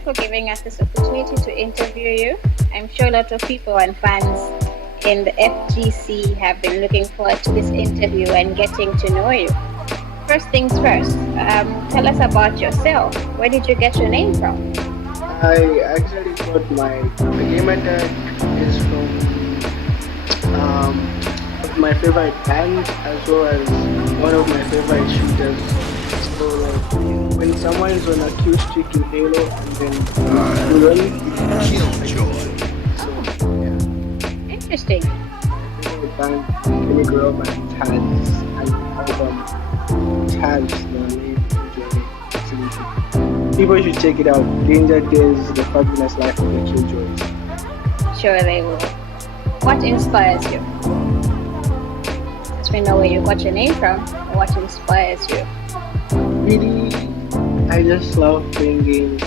you for giving us this opportunity to interview you. I'm sure a lot of people and fans in the FGC have been looking forward to this interview and getting to know you. First things first, tell us about yourself. Where did you get your name from? I actually got my gamer tag is from my favorite band as well as one of my favorite shooters. So like when someone is on a kill streak in Halo and then you run Killjoy. So yeah. Interesting. My favorite band, Kenny Grove and Taz and album Taz, the name Killjoy. People should check it out. Danger Days, The Fabulous Life of the Killjoys. Sure they will. What inspires you? Since we know where you got your name from, what inspires you? Really, I just love playing games.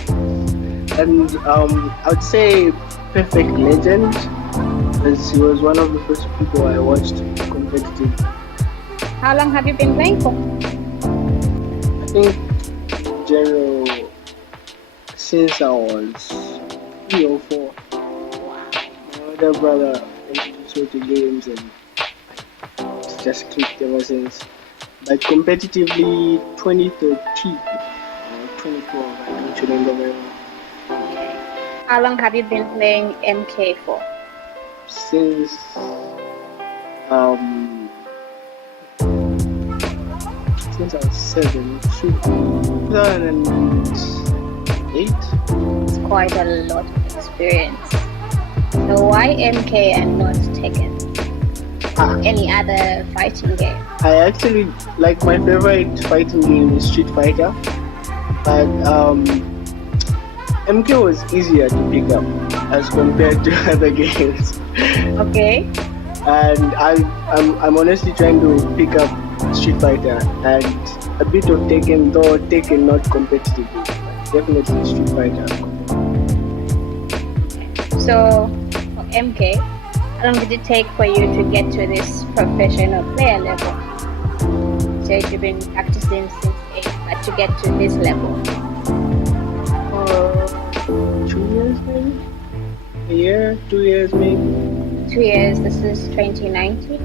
And I would say Perfect Legend, because he was one of the first people I watched competitive. How long have you been playing for? I think in general, since I was 3 or 4. My older brother introduced me to games and it's just clicked ever since. But competitively, 2013 or 2012, I don't remember very well. How long have you been playing MK for? Since I was 7, 2008. It's quite a lot of experience. So why MK and not Tekken? Any other fighting game? I actually like my favorite fighting game is Street Fighter, but MK was easier to pick up as compared to other games. Okay. And I'm honestly trying to pick up Street Fighter and a bit of Tekken, though Tekken not competitively. Definitely Street Fighter. So for MK, how long did it take for you to get to this professional player level? So you've been practicing since 8, but to get to this level? 2 years maybe? A year? 2 years maybe? 2 years, this is 2019?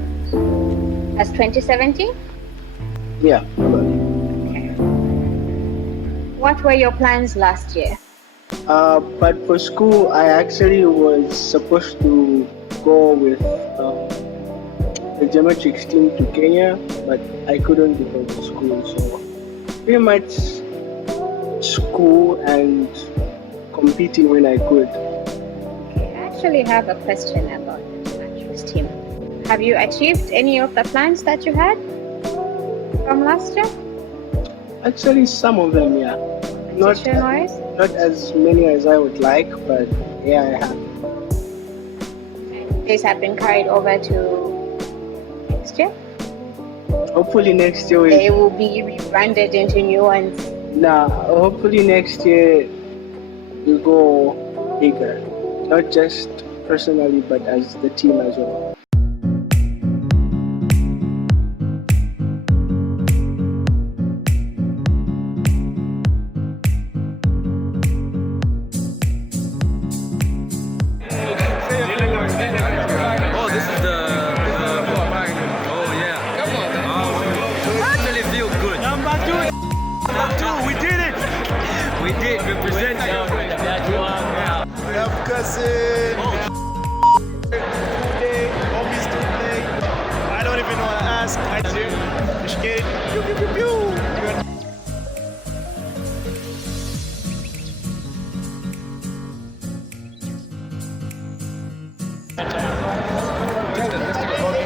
That's 2017? Yeah, probably. Okay. What were your plans last year? But for school, I actually was supposed to go with the geometrics team to Kenya, but I couldn't because of school. So pretty much school and competing when I could. Okay, I actually have a question about the geometrics team. Have you achieved any of the plans that you had from last year? Actually, some of them, yeah. Not as many as I would like, but yeah, I have. And these have been carried over to next year? Hopefully next year They will be rebranded into new ones. hopefully next year we'll go bigger. Not just personally, but as the team as well. I don't even want to ask. I do. Just get it. Pew, pew, pew, pew.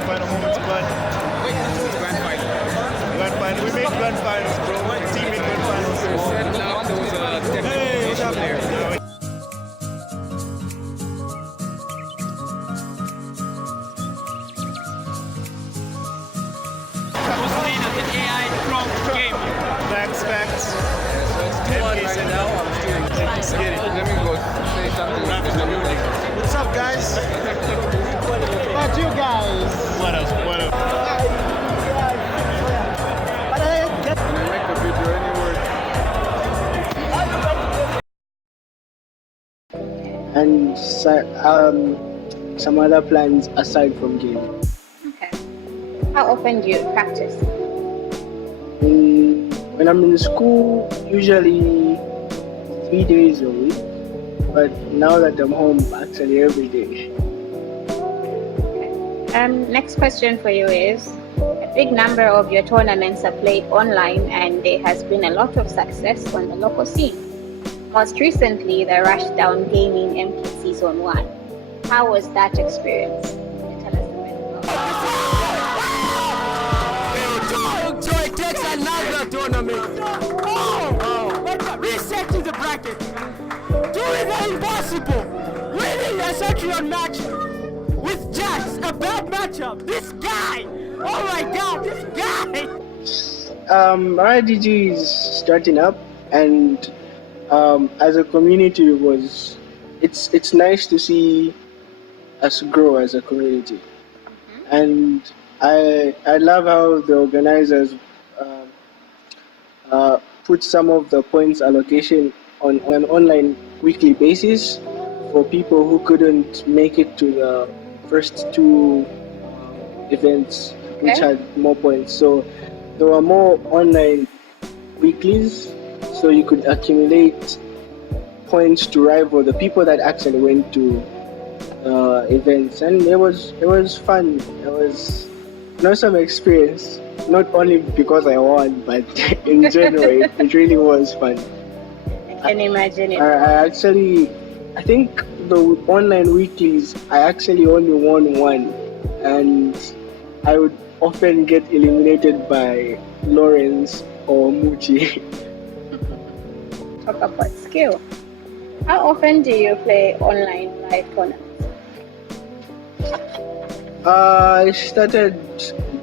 Final moments, but grand final. We made grand finals, bro. Team made grand finals. Hey, what's up there? and some other plans aside from gaming. Okay. How often do you practice? When I'm in school, usually 3 days a week, but now that I'm home, actually every day. Next question for you is, a big number of your tournaments are played online and there has been a lot of success on the local scene. Most recently, the RushDown Gaming MP Season 1. How was that experience? Can you tell us a bit about it? Killjoy takes another tournament. Resetting the bracket. Doing the impossible. Winning a second match with Jax. A bad matchup. This guy. Oh my god, this guy. RDG is starting up, and as a community, it's nice to see us grow as a community. And I love how the organizers put some of the points allocation on an online weekly basis for people who couldn't make it to the first two events, which had more points. So there were more online weeklies, so you could accumulate points to rival the people that actually went to events, and it was fun. It was an awesome experience, not only because I won, but in general, it really was fun. I can imagine it. I think the online weeklies, I actually only won one, and I would often get eliminated by Lawrence or Muchi. Talk about skill. How often do you play online live tournaments? I started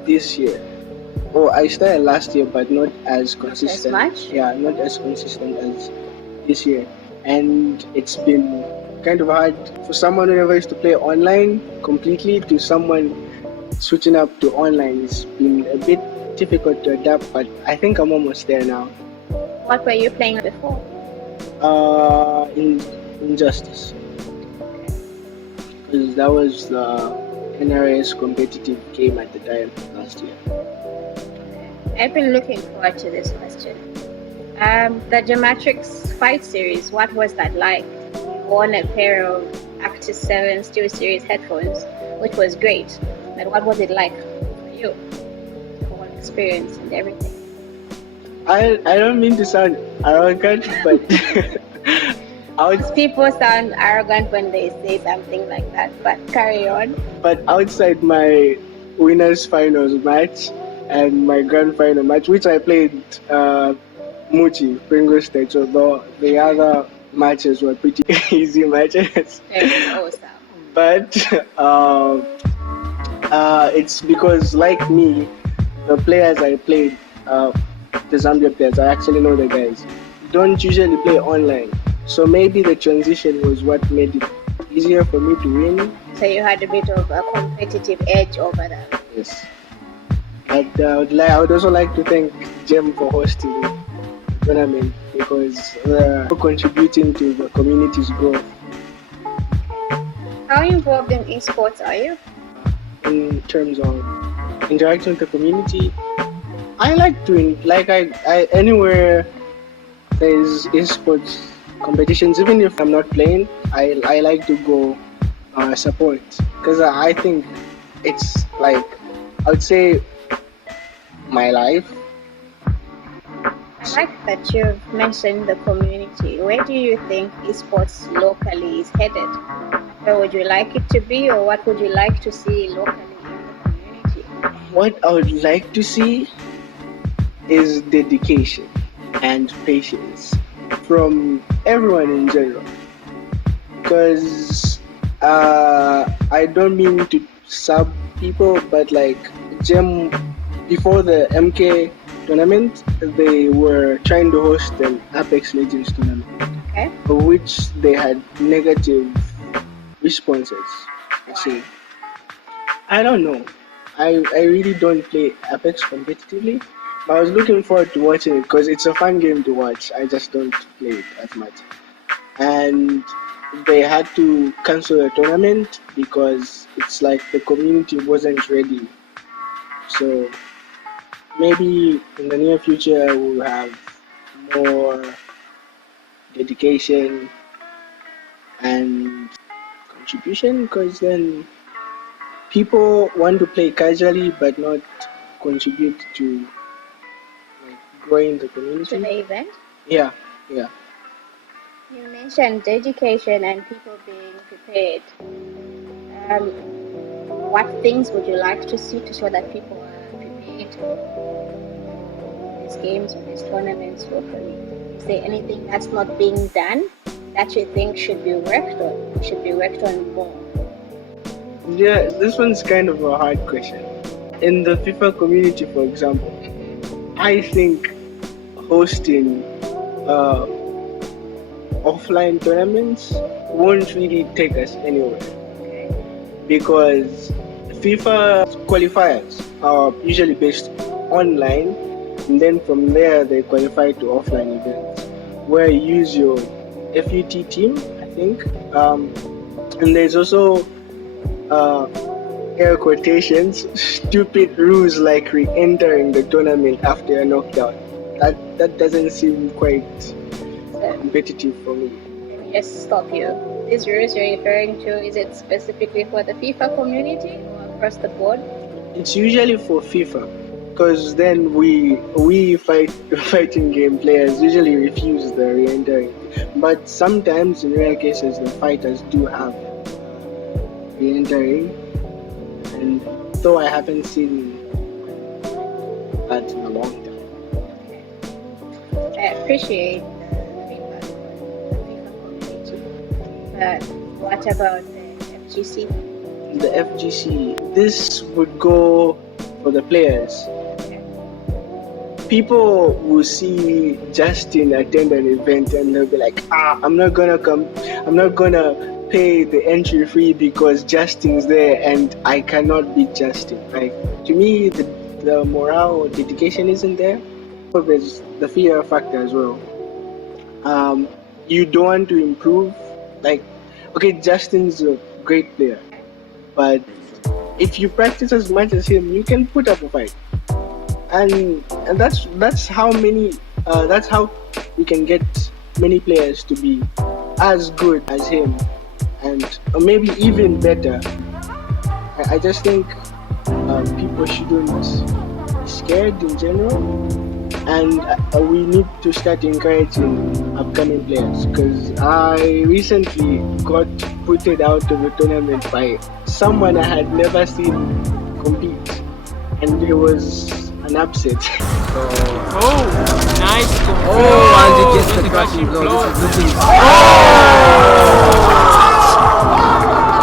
this year. Oh, I started last year, but not as consistent. Not as much? Yeah, not as consistent as this year. And it's been kind of hard for someone who never used to play online completely to someone switching up to online. It's been a bit difficult to adapt, but I think I'm almost there now. What were you playing before? Injustice. Because that was the NRS competitive game at the time last year. I've been looking forward to this question. The Geometrics Fight Series, what was that like? You won a pair of Actis 7 Steel Series headphones, which was great. But what was it like for you? The whole experience and everything. I don't mean to sound arrogant, but people sound arrogant when they say something like that, but carry on. But outside my winners finals match and my grand final match, which I played Muchi, Pringle Stage, although the other matches were pretty easy matches. Very awesome. But it's because, like me, the players I played, the Zambia players, I actually know the guys, don't usually play online. So maybe the transition was what made it easier for me to win. So you had a bit of a competitive edge over that. Yes. And I would also like to thank Jem for hosting the tournament, because they're contributing to the community's growth. How involved in esports are you? In terms of interacting with the community, I like doing, I anywhere there's esports competitions, even if I'm not playing, I like to go support, because I think it's like, I would say, my life. I like that you've mentioned the community. Where do you think esports locally is headed? Where would you like it to be, or what would you like to see locally in the community? What I would like to see is dedication and patience from everyone in general. Because I don't mean to sub people, but like Jem, before the MK tournament, they were trying to host an Apex Legends tournament, of which they had negative responses. See, I don't know. I really don't play Apex competitively, but I was looking forward to watching it because it's a fun game to watch. I just don't play it as much. And they had to cancel the tournament because it's like the community wasn't ready. So maybe in the near future we'll have more dedication and contribution, because then people want to play casually but not contribute to like growing the community. To the event? Yeah. You mentioned dedication and people being prepared. What things would you like to see to show that people are prepared for these games or these tournaments locally? Is there anything that's not being done that you think should be worked on more? Yeah, this one's kind of a hard question. In the FIFA community, for example, I think hosting offline tournaments won't really take us anywhere, because FIFA qualifiers are usually based online, and then from there they qualify to offline events where you use your FUT team, I think, and there's also air quotations, stupid rules like re-entering the tournament after a knockout. That doesn't seem quite competitive for me. Let me just stop you. These rules you're referring to, is it specifically for the FIFA community or across the board? It's usually for FIFA, because then we fighting game players usually refuse the re-entering. But sometimes, in rare cases, the fighters do have re-entering, and though I haven't seen that in a long time. I appreciate the feedback from the FIFA community. But what about the FGC? The FGC, this would go for the players. People will see Justin attend an event and they'll be like, I'm not gonna pay the entry fee because Justin's there and I cannot beat Justin. Like, to me, the morale or dedication isn't there. There's the fear factor as well. You don't want to improve. Like, okay, Justin's a great player, but if you practice as much as him, you can put up a fight. And that's how we can get many players to be as good as him, and maybe even better. I just think people shouldn't be scared in general, and we need to start encouraging upcoming players, because I recently got putted out of a tournament by someone I had never seen compete, and it was an upset. Oh, nice control. And he gets the crashing blow. This is looking...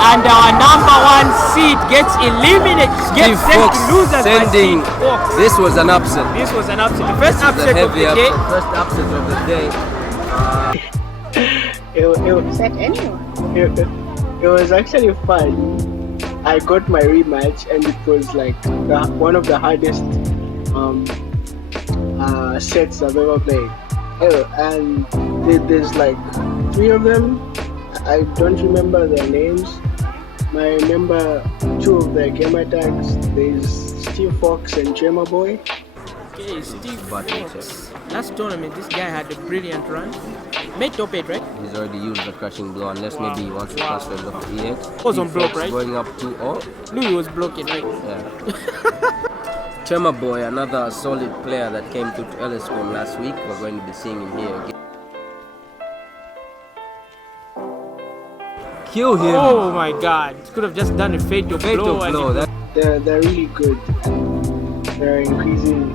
And our number one seed gets eliminated. Gets sent to losers by sending. Steve Fox. This was an upset. This was an upset. The first upset of the day. First upset of the day. Upset anyone? It was actually fun. I got my rematch, and it was like one of the hardest sets I've ever played. And there's like 3 of them. I don't remember their names. I remember 2 of their gamer tags. There's Steve Fox and Tembo Boy. Okay, Steve Fox. Last tournament, this guy had a brilliant run. Made top 8, right? He's already used the crashing blow, unless maybe he wants to pass from the EX. Was on block, right? Going up 2-0. Louis was blocking, right? Yeah. Tembo Boy, another solid player that came to LSCOM last week. We're going to be seeing him here again. Kill him! Oh my god. Could have just done a fatal blow. They're really good. They're increasing.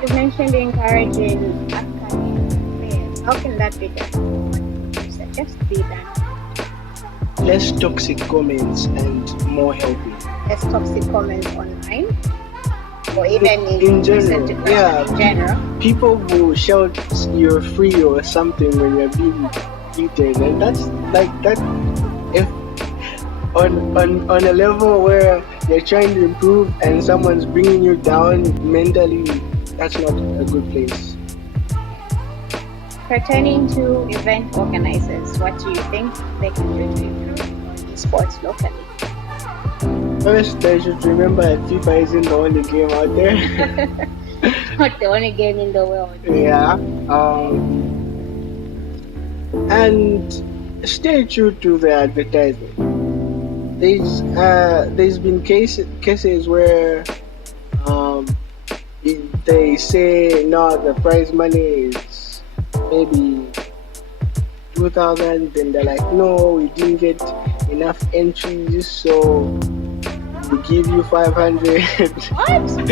You mentioned encouraging upcoming players. How can that be done? What would you suggest be done? Less toxic comments and more helping. Less toxic comments online, or even in general. In general. People will shout you're free or something when you're being beaten, and that's like that. If on a level where you're trying to improve and someone's bringing you down mentally, that's not a good place. Pertaining to event organizers, what do you think they can do to improve esports locally? First, they should remember that FIFA isn't the only game out there. Not the only game in the world. Yeah. And stay true to the advertising. There's been cases where um, they say no, the prize money is maybe 2,000, then they're like, no, we didn't get enough entries, so we give you 500. What?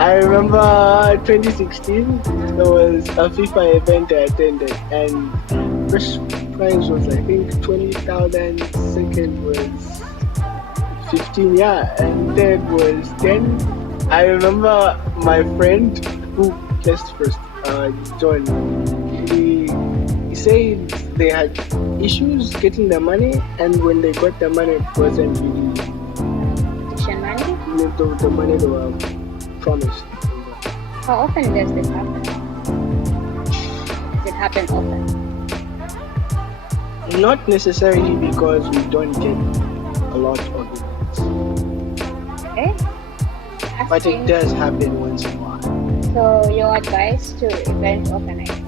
I remember 2016, there was a FIFA event I attended, and first prize was I think 20,000, second was 15, yeah, and third was 10. I remember my friend who placed first, John, he said they had issues getting the money, and when they got the money, it wasn't really Money? the money they were promised. How often does this happen? Does it happen often? Not necessarily because we don't get a lot of events, Okay. but it does happen once in a while. So your advice to event organizers,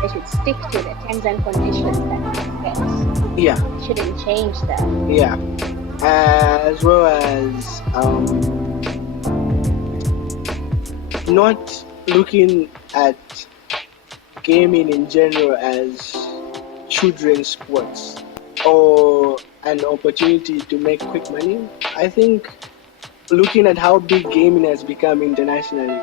they should stick to the terms and conditions that they set. Yeah, Shouldn't change that. yeah. As well as not looking at gaming in general as children's sports or an opportunity to make quick money. I think looking at how big gaming has become internationally,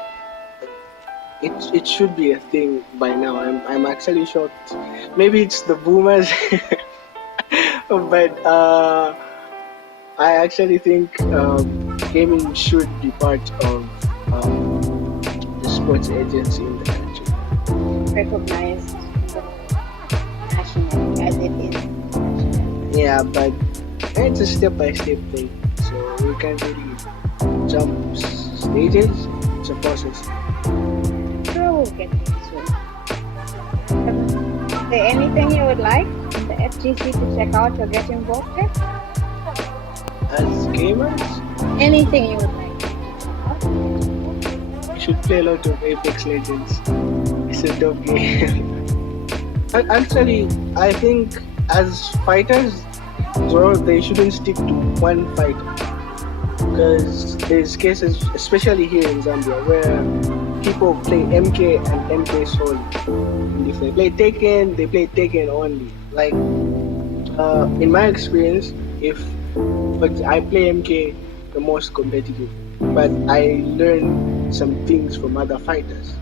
it should be a thing by now. I'm actually shocked. Maybe it's the boomers, but I actually think gaming should be part of the sports agency in the country. Recognized nationally as it is. Yeah, but it's a step-by-step thing, so we can't really jump stages. It's a process. Sure, we'll get there soon. Is there anything you would like the FGC to check out or get involved with? As gamers, Anything you would like to check out? we should play a lot of Apex Legends. It's a dope game. Actually, I think as fighters, so they shouldn't stick to one fighter, because there's cases, especially here in Zambia, where people play MK and MK solely. And if they play Tekken, they play Tekken only. Like, in my experience, but I play MK the most competitive, but I learn some things from other fighters,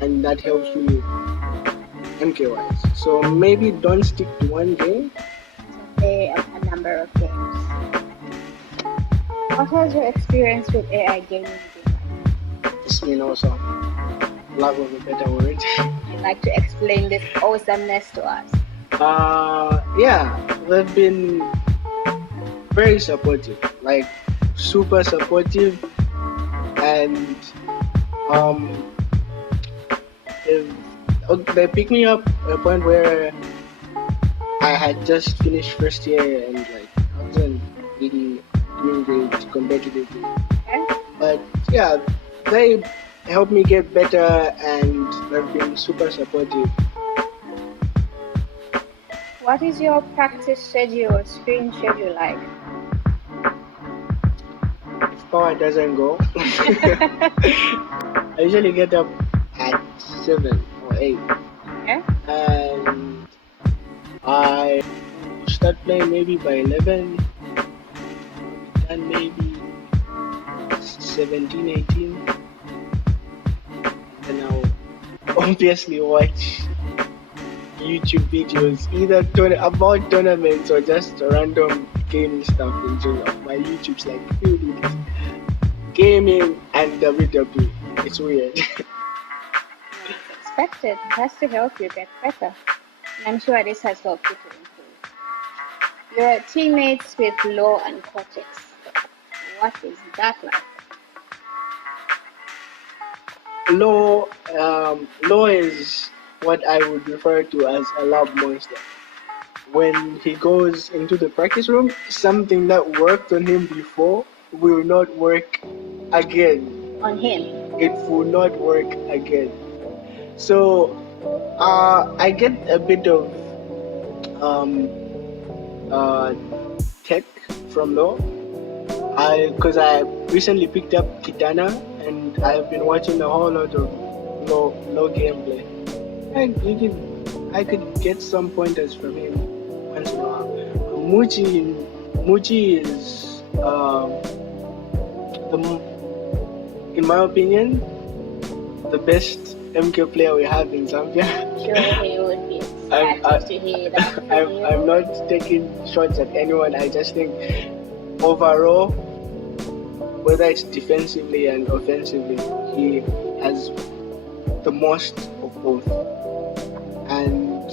and that helps me MK wise. So maybe don't stick to one game. Play a number of games. What has your experience with AI gaming been like? It's been awesome. Lack of a better word. You'd like to explain this awesomeness to us? Yeah, they've been very supportive, like super supportive, and they picked me up at a point where I had just finished first year and like I wasn't really doing great competitively. Okay. But yeah, they helped me get better and they've been super supportive. What is your practice schedule or screen schedule like? If power doesn't go, I usually get up at 7 or 8. Okay. And I start playing maybe by 11 and maybe 17, 18. And I'll obviously watch YouTube videos either about tournaments or just random gaming stuff in general. My YouTube's like filled with gaming and WWE. It's weird. Expected. It has to help you get better. And I'm sure this has helped you to improve. Your teammates with Law and Cortex. What is that like? Law is what I would refer to as a love monster. When he goes into the practice room, something that worked on him before will not work again. On him. It will not work again. So I get a bit of tech from Law. Because I recently picked up Kitana and I've been watching a whole lot of low gameplay. And I could get some pointers from him once in a while. Muchi is in my opinion the best MK player we have in Zambia. Sure, he would be ecstatic to hear that from you. I'm not taking shots at anyone. I just think overall, whether it's defensively and offensively, he has the most of both. And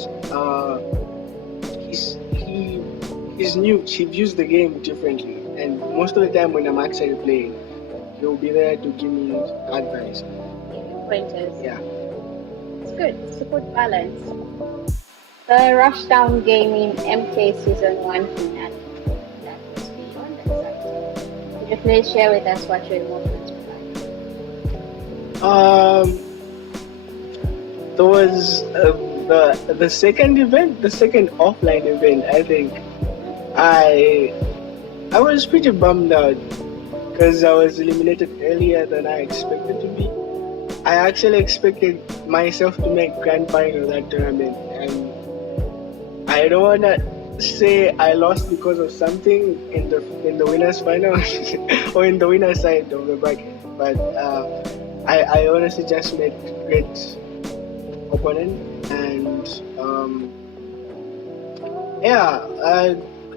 he's new. He views the game differently. And most of the time when I'm actually playing, he'll be there to give me advice. Pointers. Yeah. It's good. It's a good balance. The RushDown Gaming MK Season 1 finale. That was beyond exciting. Could you please share with us what your emotions were like? There was the second event, the second offline event. I think I was pretty bummed out because I was eliminated earlier than I expected to be. I actually expected myself to make grand final that tournament, and I don't wanna say I lost because of something in the winners final or in the winner's side of the bracket, but I honestly just met great opponent, and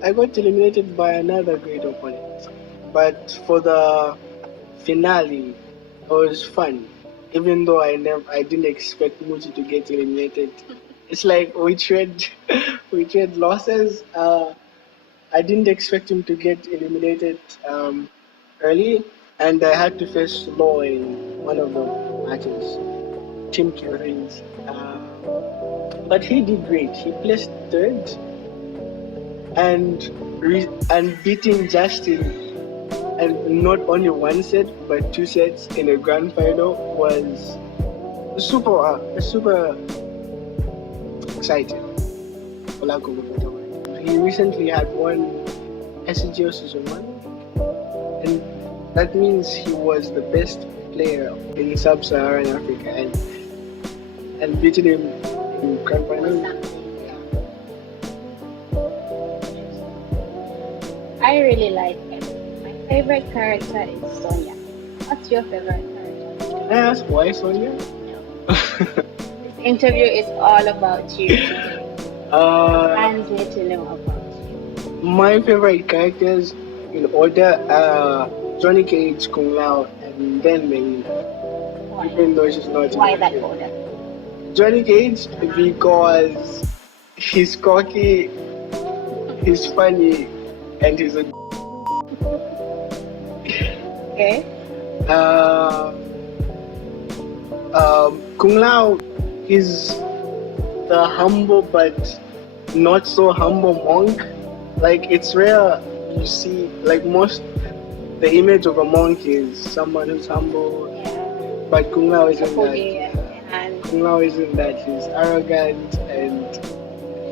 I got eliminated by another great opponent. But for the finale, it was fun. Even though I didn't expect Muji to get eliminated. It's like we trade losses. I didn't expect him to get eliminated early, and I had to face Law in one of the matches, Team Killjoy. But he did great. He placed third, and beating Justin, and not only one set but two sets in a grand final was super exciting, for lack of a better word. He recently had won SCGO Season 1, and that means he was the best player in Sub-Saharan Africa, and beating him in grand final. I really like him. My favorite character is Sonia. What's your favorite character? Can I ask why Sonia? No. This interview is all about you. Fans need to know about you. My favorite characters in order are Johnny Cage, Kung Lao, and then Melina. Why? Even though she's not. Why that order? Johnny Cage because he's cocky, he's funny, and he's a. Okay. Kung Lao is the humble but not so humble monk. Like, it's rare you see, like, the image of a monk is someone who's humble, Yeah. but Kung Lao isn't that. And Kung Lao isn't that. He's arrogant, and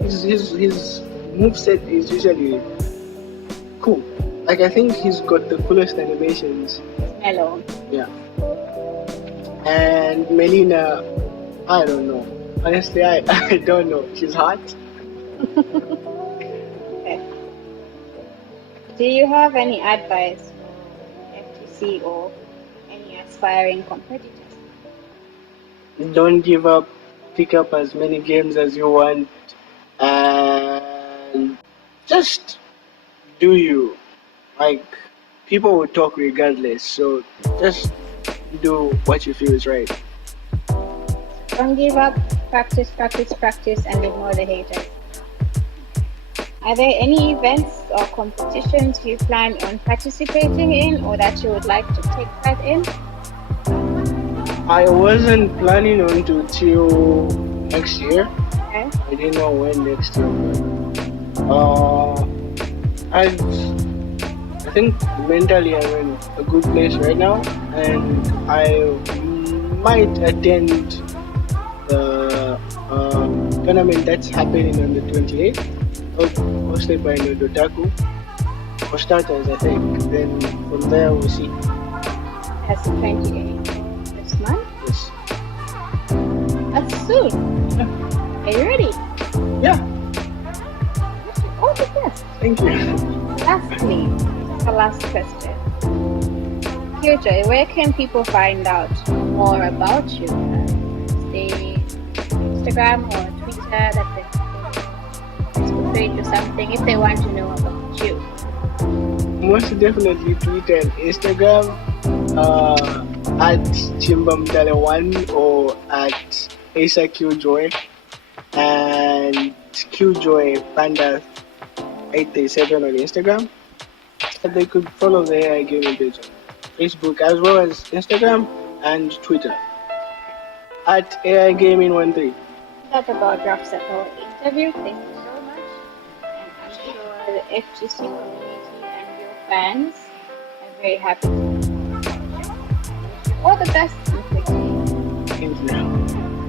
his moveset is usually cool. Like, I think he's got the coolest animations. mellow. Yeah. And Melina, I don't know. Honestly, I don't know. She's hot. Okay. Do you have any advice for FTC or any aspiring competitors? Don't give up. Pick up as many games as you want. And just do you. Like, people will talk regardless. So just do what you feel is right. Don't give up. Practice, practice, practice, and ignore the haters. Are there any events or competitions you plan on participating in or that you would like to take part in? I wasn't planning on to till next year. Okay. I didn't know when next year. But, I think mentally I'm in a good place right now, and I might attend the tournament that's happening on the 28th, hosted by Nodotaku, for starters, I think. Then from there we'll see. That's 28 this month. Yes. That's soon. Are you ready? Yeah, All the best. thank you. Lastly, the last question. Killjoy, where can people find out more about you? Stay Instagram or Twitter, that they Facebook page or something, if they want to know about you. Most definitely Twitter and Instagram, at Chimbamdale1 or at Asa Killjoy, and Killjoy Panda 837 on Instagram. And they could follow the AI Gaming page on Facebook as well as Instagram and Twitter at AI Gaming 13. That about wraps up our interview. Thank you so much. And I'm sure the FGC community and your fans are very happy to have you. All the best in 2018. Thank you.